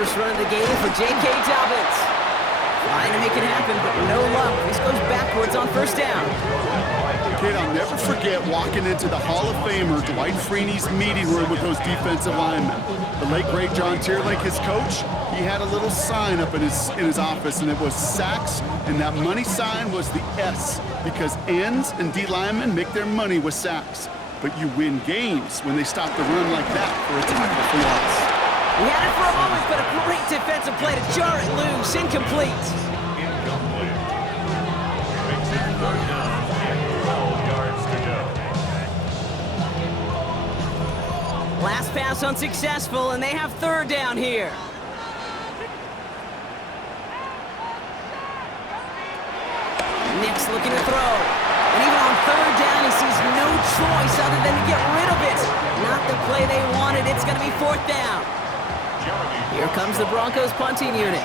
First run of the game for J.K. Dobbins. Trying to make it happen, but no luck. This goes backwards on first down. Kid, I'll never forget walking into the Hall of Famer Dwight Freeney's meeting room with those defensive linemen. The late, great John Tierlink, his coach, he had a little sign up in his office, and it was sacks, and that money sign was the S, because ends and D linemen make their money with sacks. But you win games when they stop the run like that for a tackle for loss. He had it for a moment, but a great defensive play to jar it loose. Incomplete. Incomplete. Makes it 3rd down and 12 yards to go. Last pass unsuccessful, and they have 3rd down here. Nick's looking to throw. And even on 3rd down, he sees no choice other than to get rid of it. Not the play they wanted. It's going to be 4th down. Here comes the Broncos punting unit.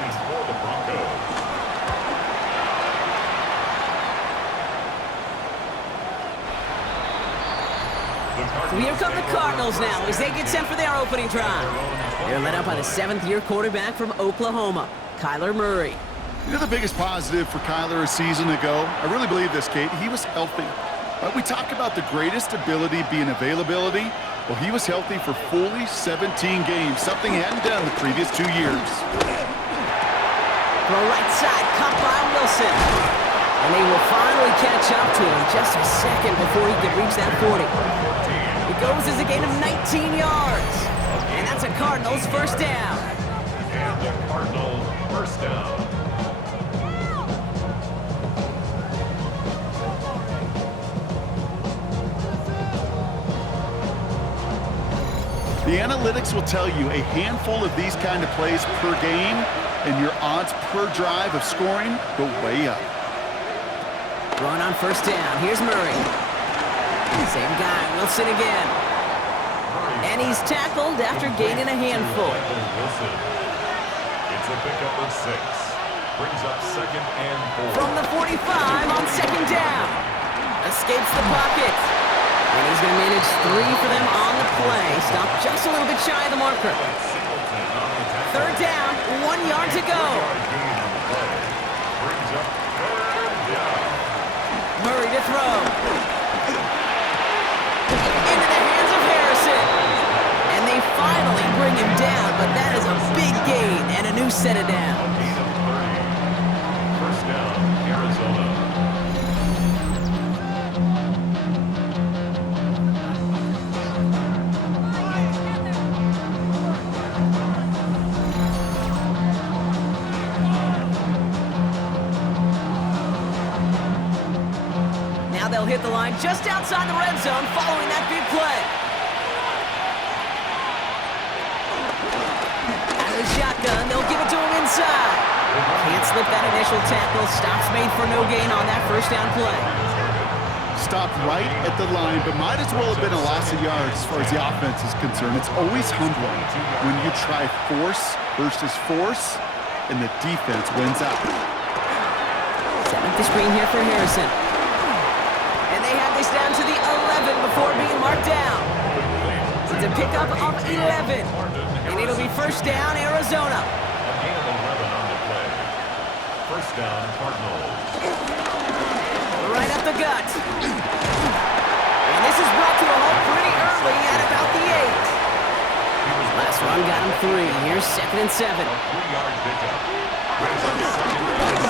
Here come the Cardinals now as they get set for their opening drive. They're led up by the 7th-year quarterback from Oklahoma, Kyler Murray. You know the biggest positive for Kyler a season ago? I really believe this, Kate. He was healthy. We talk about the greatest ability being availability. Well, he was healthy for fully 17 games, something he hadn't done the previous 2 years. Throw right side, caught by Wilson. And they will finally catch up to him just a second before he can reach that 40. It goes as a gain of 19 yards. And that's a Cardinals 1st down. And the Cardinals 1st down. The analytics will tell you a handful of these kind of plays per game, and your odds per drive of scoring go way up. Throwing on 1st down. Here's Murray. Same guy, Wilson again. And he's tackled after gaining a handful. It's a pickup of 6. Brings up 2nd and 4. From the 45 on 2nd down. Escapes the pocket. And he's going to manage 3 for them on the play. Stop just a little bit shy of the marker. 3rd down, 1 yard to go. Murray to throw. Into the hands of Harrison. And they finally bring him down, but that is a big gain and a new set of downs. 1st down, Arizona. They'll hit the line just outside the red zone following that big play. Out of the shotgun, they'll give it to him inside. Can't slip that initial tackle. Stops made for no gain on that 1st down play. Stopped right at the line, but might as well have been a loss of yards as far as the offense is concerned. It's always humbling when you try force versus force, and the defense wins out. Setting up the screen here for Harrison. They have this down to the 11 before being marked down. It's a pickup of 11. And it'll be 1st down, Arizona. A gain of 11 on the play. 1st down, Cardinals. Right up the gut. And this is brought to a halt pretty early at about the 8. Last run got him 3. Here's 2nd and 7. A 3-yard pickup.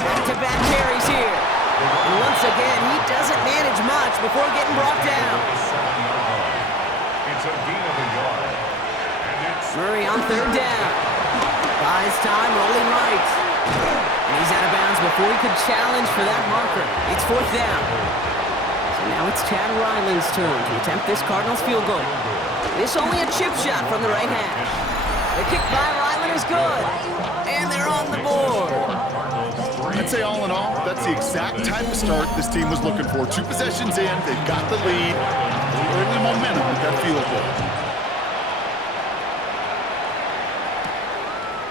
Back-to-back carries here. And once again, he doesn't manage much before getting brought down. It's a gain of a yard. And it's Murray on 3rd down. Buys time, rolling right. And he's out of bounds before he could challenge for that marker. It's 4th down. So now it's Chad Ryland's turn to attempt this Cardinals field goal. This only a chip shot from the right hash. The kick by Ryland is good. And they're on the board. I'd say all in all, that's the exact type of start this team was looking for. 2 possessions in, they've got the lead. Early momentum with that field goal.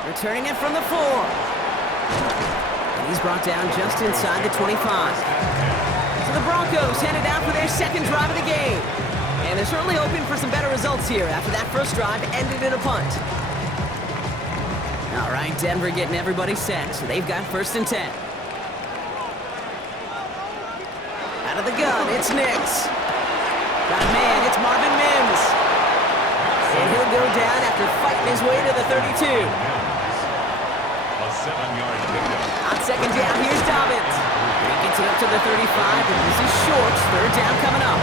Returning it from the 4. And he's brought down just inside the 25. So the Broncos headed out for their 2nd drive of the game. And they're certainly hoping for some better results here after that first drive ended in a punt. All right, Denver getting everybody set, so they've got 1st and 10. Out of the gun, it's Nix. Got a man, it's Marvin Mims. And he'll go down after fighting his way to the 32. A 7-yard pickup. On 2nd down, here's Dobbins. He gets it up to the 35, but this is short. 3rd down coming up.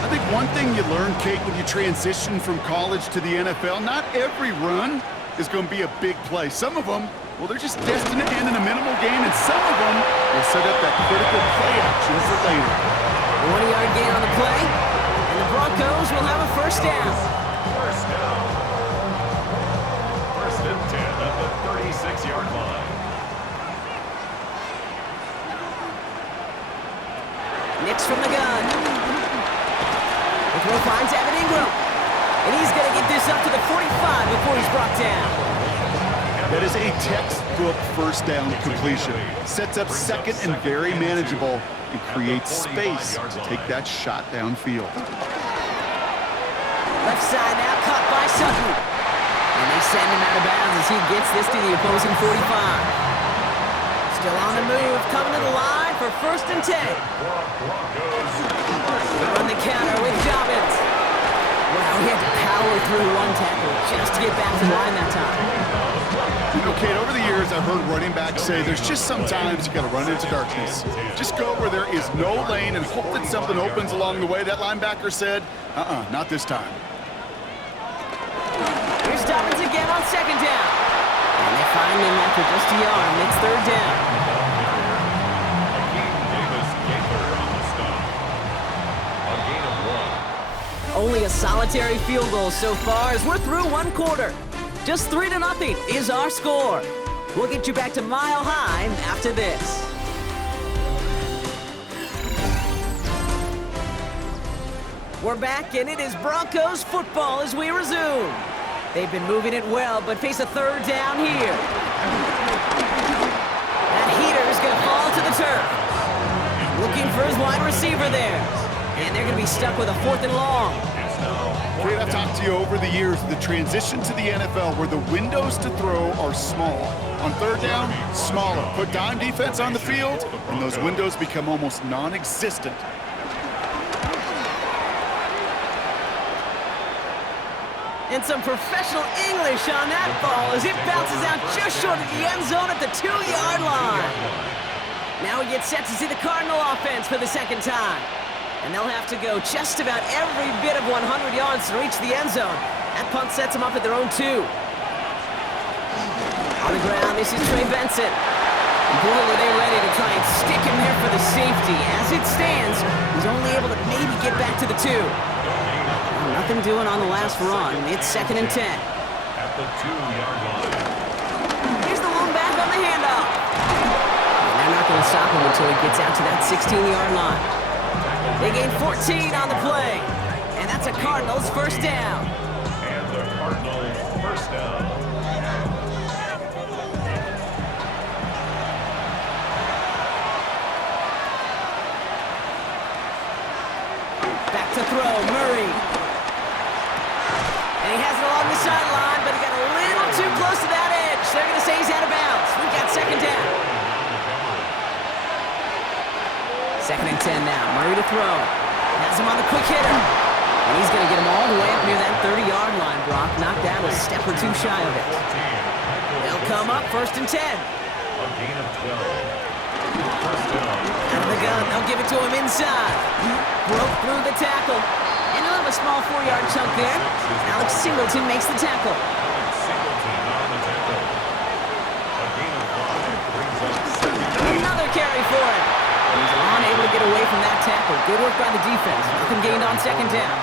I think one thing you learn, Kate, when you transition from college to the NFL, not every run is going to be a big play. Some of them, well, they're just destined to end in a minimal gain, and some of them will set up that critical play action for later. 20-yard gain on the play, and the Broncos will have a 1st down. 1st down. 1st and 10 at the 36-yard line. Nix from the gun. The throw finds Evan Ingram. And he's going to get this up to the 45 before he's brought down. That is a textbook 1st down completion. Sets up 2nd and very manageable and creates space to take that shot downfield. Left side now, caught by Sutton. And they send him out of bounds as he gets this to the opposing 45. Still on the move, coming to the line for 1st and 10. On the counter with Dobbins. Wow, he had to power through one tackle just to get back to the line that time. You know, Kate, over the years, I've heard running backs say there's just sometimes you got to run into darkness. Just go where there is no lane and hope that something opens along the way. That linebacker said, not this time. Here's Dobbins again on 2nd down. And they find him after just a yard, and it's 3rd down. Only a solitary field goal so far as we're through 1 quarter. Just 3-0 is our score. We'll get you back to Mile High after this. We're back, and it is Broncos football as we resume. They've been moving it well, but face a 3rd down here. That heater is going to fall to the turf. Looking for his wide receiver there. And they're going to be stuck with a 4th and long. Great, I've talked to you over the years, the transition to the NFL where the windows to throw are small. On 3rd down, smaller. Put dime defense on the field, and those windows become almost non-existent. And some professional English on that ball as it bounces out just short of the end zone at the 2-yard line. Now we get set to see the Cardinal offense for the 2nd time. And they'll have to go just about every bit of 100 yards to reach the end zone. That punt sets them up at their own 2. On the ground, this is Trey Benson. And boy, were they ready to try and stick him there for the safety. As it stands, he's only able to maybe get back to the 2. Well, nothing doing on the last run. It's 2nd and 10. At the 2-yard line. Here's the lone back on the handoff. And they're not going to stop him until he gets out to that 16-yard line. They gain 14 on the play, and that's a Cardinals 1st down. And the Cardinals 1st down. Back to throw, Murray. And he has it along the sideline, but he got a little too close to that edge. They're going to say he's out of bounds. We've got 2nd down. 2nd and 10 now. Murray to throw. Has him on the quick hitter. And he's going to get him all the way up near that 30-yard line, Brock. Knocked out a step or 2 shy of it. They'll come up 1st and 10. A gain of 12. 1st down. Out of the gun. They'll give it to him inside. Broke through the tackle. And he'll have a small 4-yard chunk there. Alex Singleton makes the tackle. Singleton on the tackle. A gain of 5 brings up 2nd. Another carry for him. He's unable to get away from that tackle. Good work by the defense. Nothing gained on 2nd down.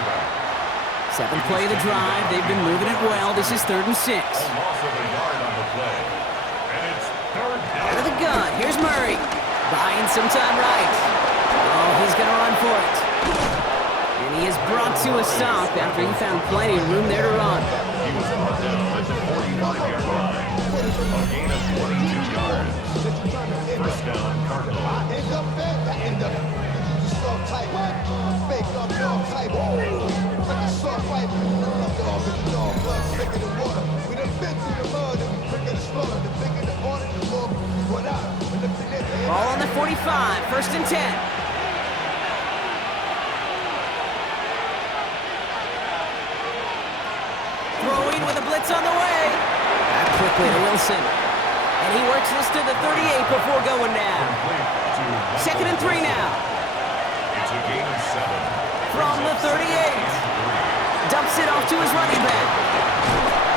7th play of the drive. They've been moving it well. This is 3rd and 6. A loss of a yard on the play. And it's 3rd down. Out of the gun. Here's Murray. Buying some time right. Oh, he's going to run for it. And he is brought to a stop after he found plenty of room there to run. He was brought down at the 45-yard line. A gain of 22 yards. 1st down, Cardinals. We done been through the Ball on the 45, 1st and 10. Throwing with a blitz on the way. Back quickly to Wilson. And he works this to the 38 before going down. 2nd and 3 now. It's a gain of 7. From the 38. Dumps it off to his running back.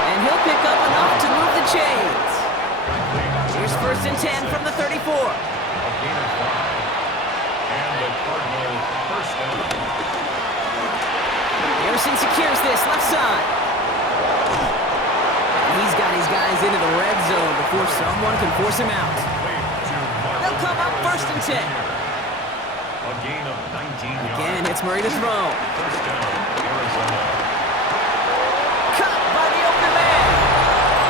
And he'll pick up enough to move the chains. Here's 1st and 10 from the 34. A gain of 5. And the Cardinal first down. Harrison secures this left side. And he's got his guys into the red zone before someone can force him out. They'll come up 1st and 10. A gain of 19 yards. Again, it's Murray to throw. First down, Arizona. Cut by the open man.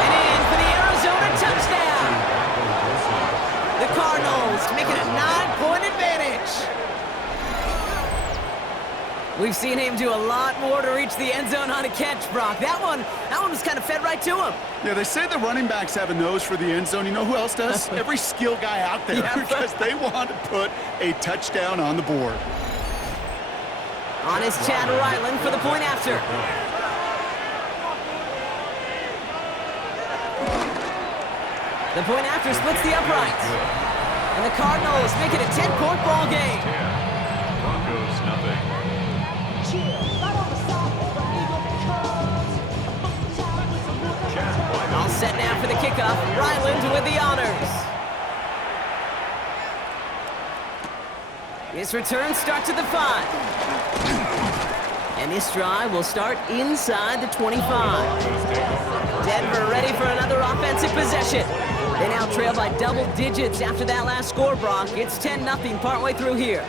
And in for the Arizona touchdown. The Cardinals make it a 9-point advantage. We've seen him do a lot more to reach the end zone on a catch, Brock. That one was kind of fed right to him. Yeah, they say the running backs have a nose for the end zone. You know who else does? Every skill guy out there, Yeah, because they want to put a touchdown on the board. On is Chad Ryland for the point after. The point after splits the uprights. And the Cardinals make it a 10-point ball game. 10. Broncos nothing. All set now for the kickoff. Ryland with the honors. His return starts at the 5. And this drive will start inside the 25. Denver ready for another offensive possession. They now trail by double digits after that last score, Brock. It's 10-0 partway through here.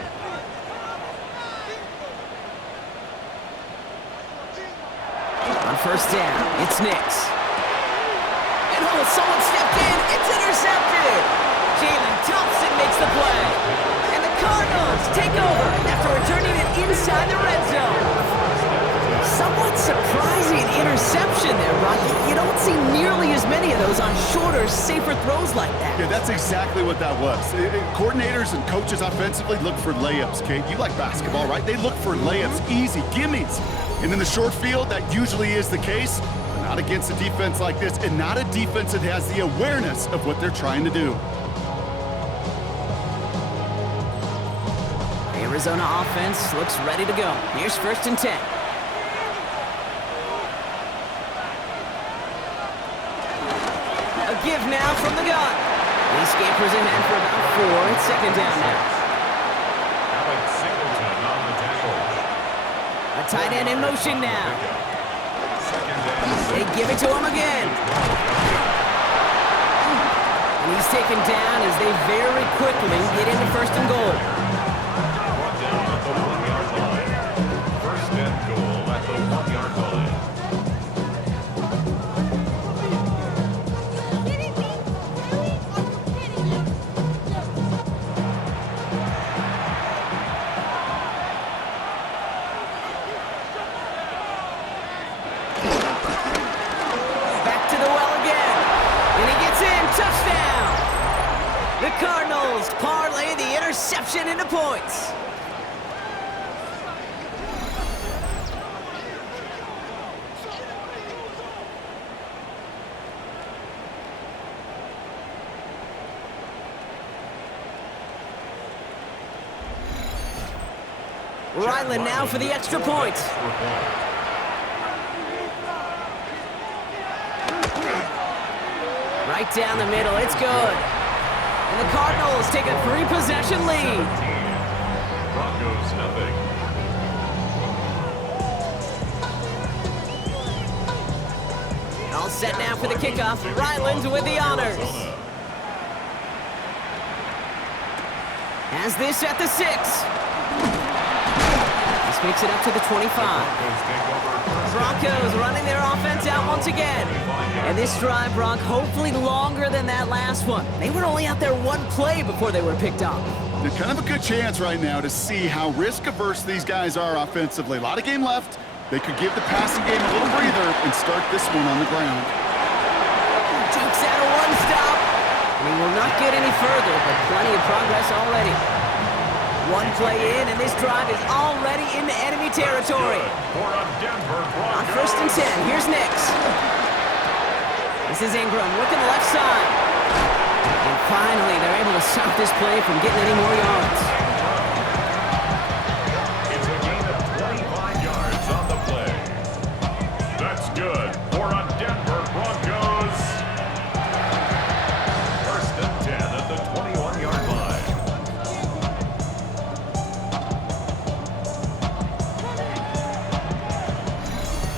On 1st down, it's Nix. And someone stepped in. It's intercepted. Jalen Thompson makes the play. And the Cardinals take over after returning it inside the red zone. Somewhat surprising interception there, Brock. You don't see nearly as many of those on shorter, safer throws like that. Yeah, that's exactly what that was. Coordinators and coaches offensively look for layups, Kate. You like basketball, right? They look for layups, easy, gimmies. And in the short field, that usually is the case. Not against a defense like this, and not a defense that has the awareness of what they're trying to do. The Arizona offense looks ready to go. Here's 1st and 10. A give now from the gun. He scampers ahead for about 4. It's 2nd down now. Alex Singleton on the tackle. A tight end in motion now. They give it to him again. And he's taken down as they very quickly get into 1st and goal. Brought down at the 1-yard line. 1st and goal at the 1-yard line. The Cardinals parlay the interception into points. Ryland now for the extra point. Right down the middle, it's good. And the Cardinals take a 3-possession lead. Broncos nothing. All set now for the kickoff. Ryland with the honors. Has this at the 6. This makes it up to the 25. Broncos running their offense out once again. And this drive, Brock, hopefully longer than that last one. They were only out there one play before they were picked off. They're kind of a good chance right now to see how risk-averse these guys are offensively. A lot of game left. They could give the passing game a little breather and start this one on the ground. Dukes out of one will not get any further, but plenty of progress already. One play in, and this drive is already into enemy territory. For a Denver Broncos. On 1st and 10, here's Nix. This is Ingram looking left side. And finally, they're able to stop this play from getting any more yards. It's a gain of 25 yards on the play. That's good for a Denver Broncos. 1st and 10 at the 21-yard line.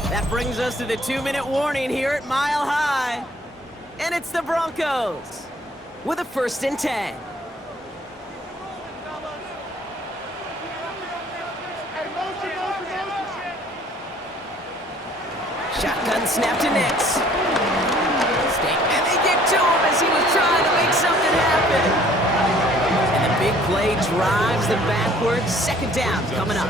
That brings us to the 2-minute warning here at Mile High. And it's the Broncos with a 1st and 10. Shotgun snap to Nix. And they get to him as he was trying to make something happen. And the big play drives them backwards. 2nd down coming up.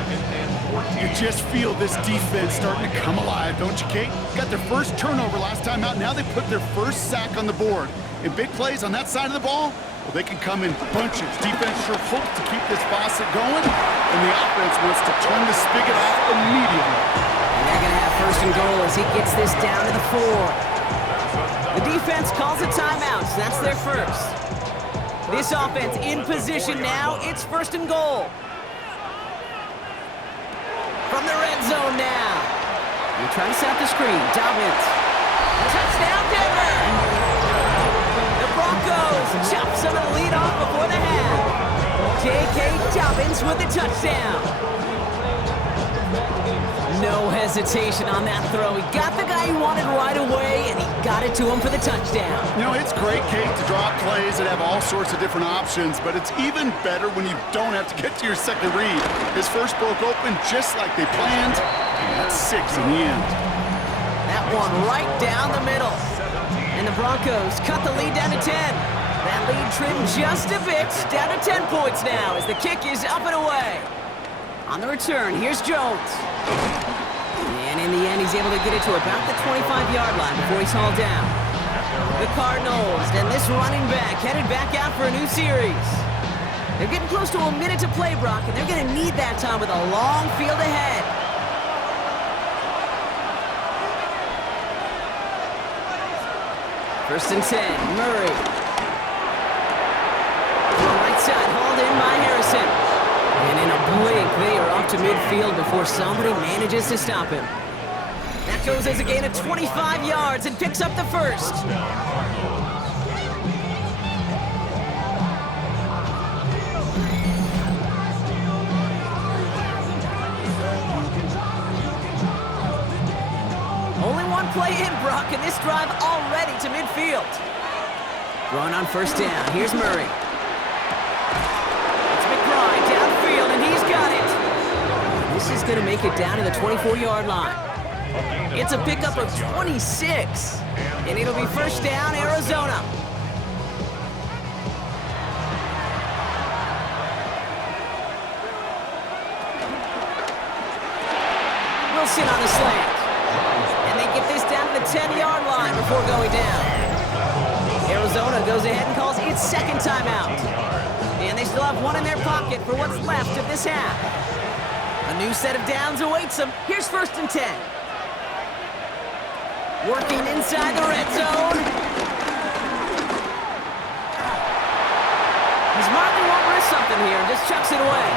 You just feel this defense starting to come alive, don't you, Kate? Got their first turnover last time out. Now they put their first sack on the board. And big plays on that side of the ball, well, they can come in bunches. Defense sure hopes to keep this faucet going, and the offense wants to turn the spigot off immediately. And they're going to have 1st and goal as he gets this down to the 4. The defense calls a timeout, so that's their first. This offense in position now. It's 1st and goal. From the red zone now. They're trying to set up the screen. Dobbins. Touchdown, Denver! The Broncos chop some of the lead off before the half. J.K. Dobbins with the touchdown. No hesitation on that throw. He got the guy he wanted right away, and he got it to him for the touchdown. You know, it's great, Kate, to drop plays that have all sorts of different options, but it's even better when you don't have to get to your second read. His first broke open just like they planned, and that's 6 in the end. That one right down the middle. And the Broncos cut the lead down to 10. That lead trimmed just a bit, down to 10 points now as the kick is up and away. On the return, here's Jones. And in the end, he's able to get it to about the 25-yard line before he's hauled down. The Cardinals and this running back headed back out for a new series. They're getting close to a minute to play, Brock, and they're going to need that time with a long field ahead. First and 10, Murray. To the right side, hauled in by Harrison. And in a blink, they are off to midfield before somebody manages to stop him. That goes as a gain of 25 yards and picks up the first. Only one play in, Brock, and this drive already to midfield. Throwing on 1st down, here's Murray. Downfield, and he's got it. This is going to make it down to the 24-yard line. It's a pickup of 26, and it'll be 1st down, Arizona. Wilson on the slant. And they get this down to the 10-yard line before going down. Arizona goes ahead and calls its 2nd timeout. And they still have one in their pocket for what's left of this half. A new set of downs awaits them. Here's 1st and 10. Working inside the red zone. He smartly won't risk something here and just chucks it away.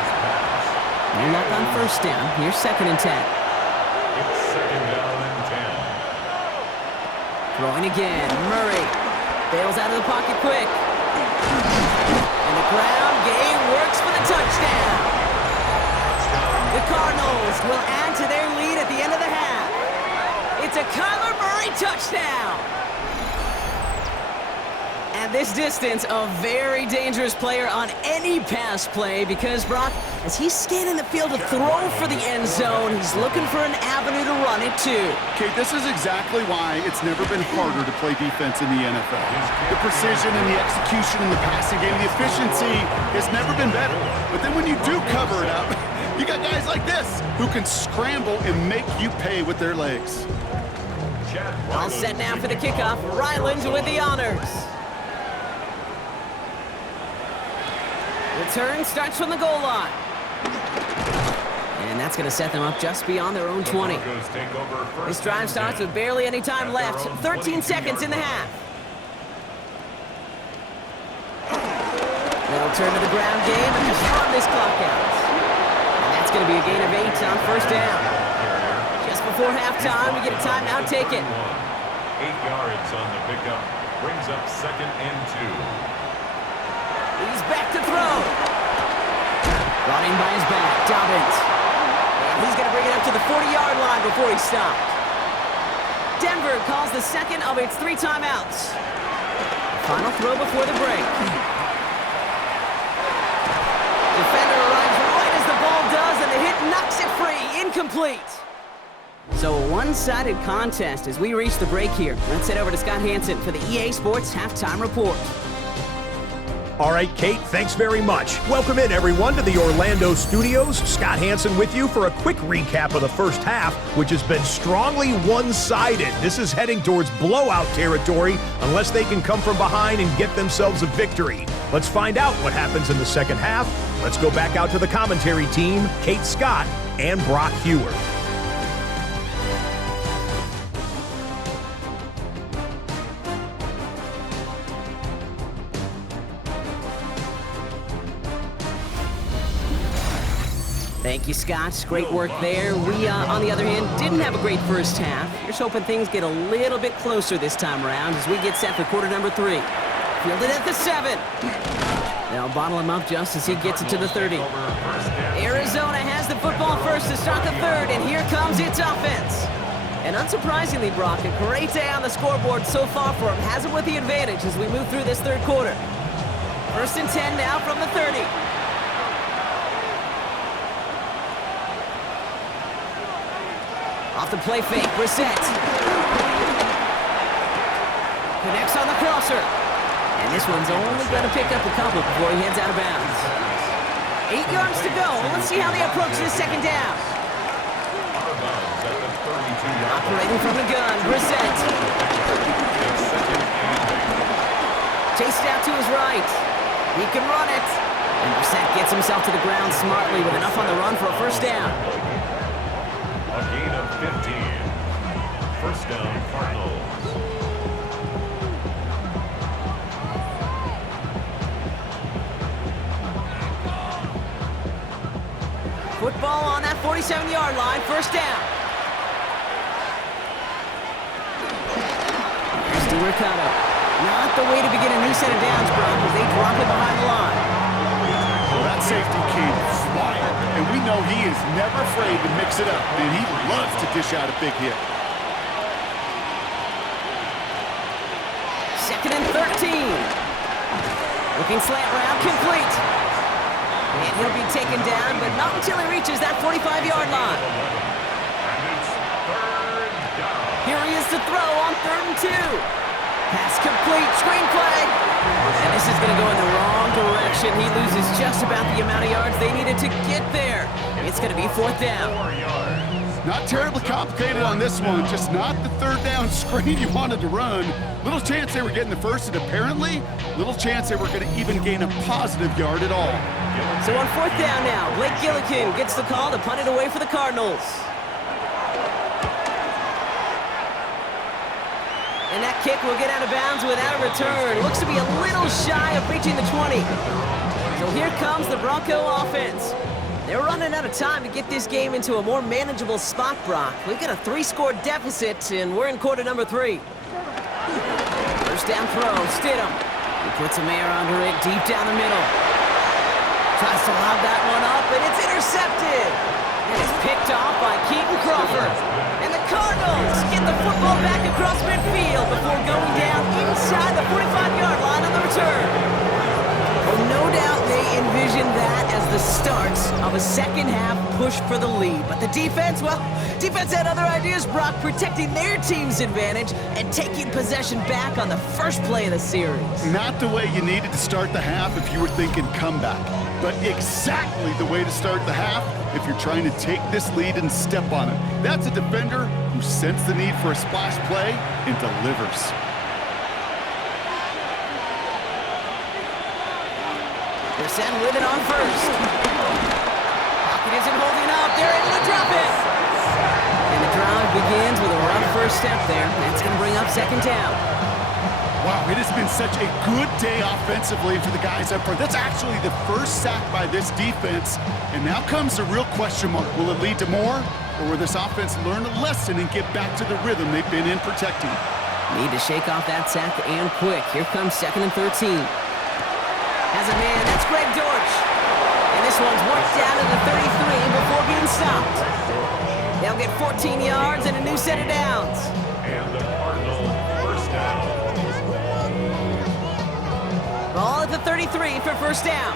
No luck on 1st down. Here's 2nd and 10. It's 2nd down and 10. Throwing again. Murray bails out of the pocket quick. And the ground game works for the touchdown. The Cardinals will add to their lead at the end of the half. It's a Kyler Murray touchdown. At this distance, a very dangerous player on any pass play because, Brock, as he's scanning the field to throw for the end zone, he's looking for an avenue to run it too. Kate, this is exactly why it's never been harder to play defense in the NFL. The precision and the execution in the passing game, the efficiency has never been better. But then when you do cover it up, you got guys like this who can scramble and make you pay with their legs. All set now for the kickoff. Ryland with the honors. Return starts from the goal line. And that's going to set them up just beyond their own 20. This drive starts with barely any time left. 13 seconds in the half. They'll turn to the ground game and just run this clock out. And that's going to be a gain of 8 on first down. Just before halftime, we get a timeout taken. 8 yards on the pickup. Brings up 2nd and 2. He's back to throw. Brought in by his back, Dobbins. And he's going to bring it up to the 40-yard line before he's stopped. Denver calls the second of its 3 timeouts. Final throw before the break. Defender arrives right as the ball does, and the hit knocks it free. Incomplete. So a one-sided contest as we reach the break here. Let's head over to Scott Hansen for the EA Sports Halftime Report. All right, Kate, thanks very much. Welcome in, everyone, to the Orlando studios. Scott Hansen with you for a quick recap of the first half, which has been strongly one-sided. This is heading towards blowout territory unless they can come from behind and get themselves a victory. Let's find out what happens in the second half. Let's go back out to the commentary team, Kate Scott and Brock Hewer. Thank you, Scott. Great work there. We, on the other hand, didn't have a great first half. Here's hoping things get a little bit closer this time around as we get set for quarter number 3. Fielded at the 7. They'll bottle him up just as he gets it to the 30. Arizona has the football first to start the third, and here comes its offense. And unsurprisingly, Brock, a great day on the scoreboard so far for him. Has him with the advantage as we move through this third quarter. 1st and 10 now from the 30. Off the play fake, Brissett. Connects on the crosser. And this one's only going to pick up a couple before he heads out of bounds. 8 yards to go. Let's see how they approach this second down. Operating from the gun, Brissett. Chased out to his right. He can run it. And Brissett gets himself to the ground smartly with enough on the run for a first down. A gain of 15. First down, Cardinals. Football on that 47-yard line, first down. Here's DeRicardo. Not the way to begin a new set of downs, Brock, as they drop it behind the line. Well, that safety came flying, and we know he is never afraid to mix it up, and he loves to dish out a big hit. 2nd and 13. Looking slant route, complete. And he'll be taken down, but not until he reaches that 45-yard line. Here he is to throw on 3rd and 2. Pass complete, screenplay. And this is going to go in the wrong direction. He loses just about the amount of yards they needed to get there. It's going to be 4th down. Not terribly complicated on this one, just not the 3rd down screen you wanted to run. Little chance they were getting the first, and apparently, little chance they were going to even gain a positive yard at all. So on 4th down now, Blake Gillikin gets the call to punt it away for the Cardinals. And that kick will get out of bounds without a return. Looks to be a little shy of reaching the 20. So here comes the Bronco offense. They're running out of time to get this game into a more manageable spot, Brock. We've got a 3-score deficit, and we're in quarter number 3. First down throw, Stidham. He puts some air under it, deep down the middle. Tries to lob that one up, and it's intercepted. And it's picked off by Keaton Crawford. And the Cardinals get the football back across midfield before going down inside the 45-yard line on the return. Well, no doubt they envisioned that as the start of a second-half push for the lead. But the defense, well, defense had other ideas, Brock, protecting their team's advantage and taking possession back on the first play of the series. Not the way you needed to start the half if you were thinking comeback, but exactly the way to start the half if you're trying to take this lead and step on it. That's a defender who sensed the need for a splash play and delivers. Brissett with it on first. Pocket isn't holding up. They're able to drop it. And the drive begins with a rough first step there. That's going to bring up second down. Wow, it has been such a good day offensively for the guys up front. That's actually the first sack by this defense. And now comes the real question mark. Will it lead to more? Or will this offense learn a lesson and get back to the rhythm they've been in protecting? Need to shake off that sack and quick. Here comes 2nd and 13. Has a man. That's Greg Dortch. And this one's worked down to the 33 before being stopped. They'll get 14 yards and a new set of downs. And the Cardinals first down. Ball at the 33 for first down.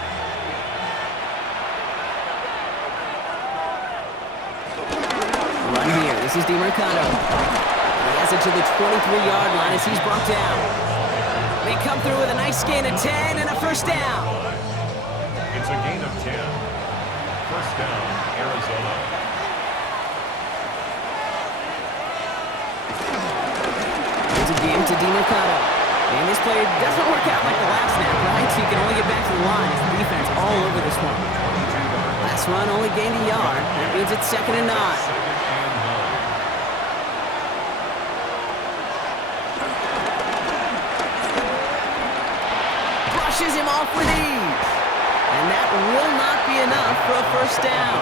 Run here. This is DiMercado. He has it to the 23-yard line as he's brought down. They come through with a nice gain of 10 and a first down. It's a gain of 10. First down, Arizona. It's a game to DiMercado. And this play doesn't work out like the last snap, right? So you can only get back to the line as the defense all over this one. Last run only gained a yard. That means it's 2nd and 9. Brushes him off with ease. And that will not be enough for a first down.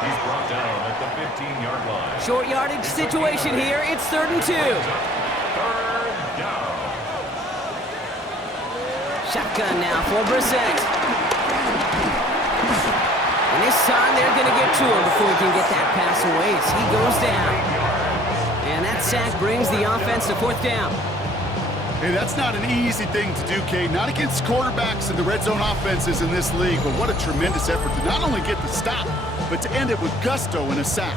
He's brought down at the 15-yard line. Short yardage situation here. It's 3rd and 2. Third down. Shotgun now for Brissett. And this time they're going to get to him before he can get that pass away as he goes down. And that sack brings the offense to 4th down. Hey, that's not an easy thing to do, Cade. Not against quarterbacks and the red zone offenses in this league, but what a tremendous effort to not only get the stop, but to end it with gusto in a sack.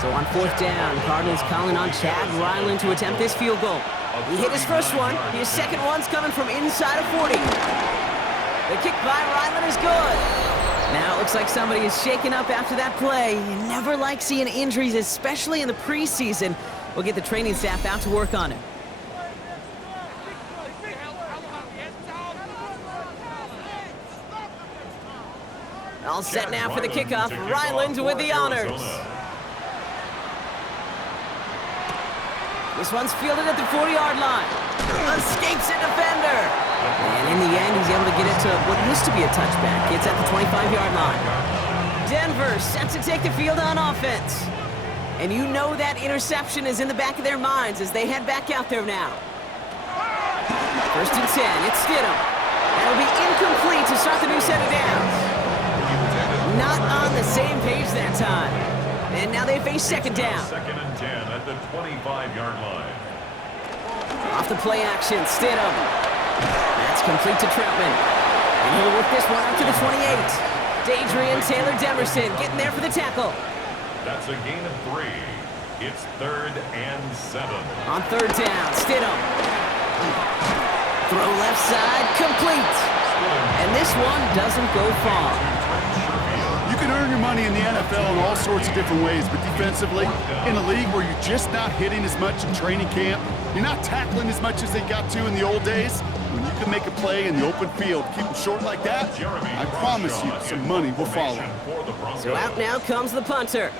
So on 4th down, Cardinals calling on Chad Ryland to attempt this field goal. He hit his first one. His second one's coming from inside of 40. The kick by Ryland is good. Now it looks like somebody is shaken up after that play. You never like seeing injuries, especially in the preseason. We'll get the training staff out to work on it. All set now for the kickoff. Ryland with the honors. This one's fielded at the 40-yard line. Escapes a defender. And in the end, he's able to get it to what used to be a touchback. It's at the 25-yard line. Denver set to take the field on offense. And you know that interception is in the back of their minds as they head back out there now. 1st and 10. It's Stidham. That'll be incomplete to start the new set of downs. Not on the same page that time. And now they face 2nd down. 2nd and 10 at the 25-yard line. Off the play action, Stidham. That's complete to Troutman. And he'll work this one out to the 28. Dadrian Taylor-Demerson getting there for the tackle. That's a gain of 3. It's 3rd and 7. On 3rd down, Stidham. Throw left side, complete. And this one doesn't go far. You can earn your money in the NFL in all sorts of different ways, but defensively, in a league where you're just not hitting as much in training camp, you're not tackling as much as they got to in the old days, when you can make a play in the open field, keep them short like that, I promise you some money will follow. So out now comes the punter.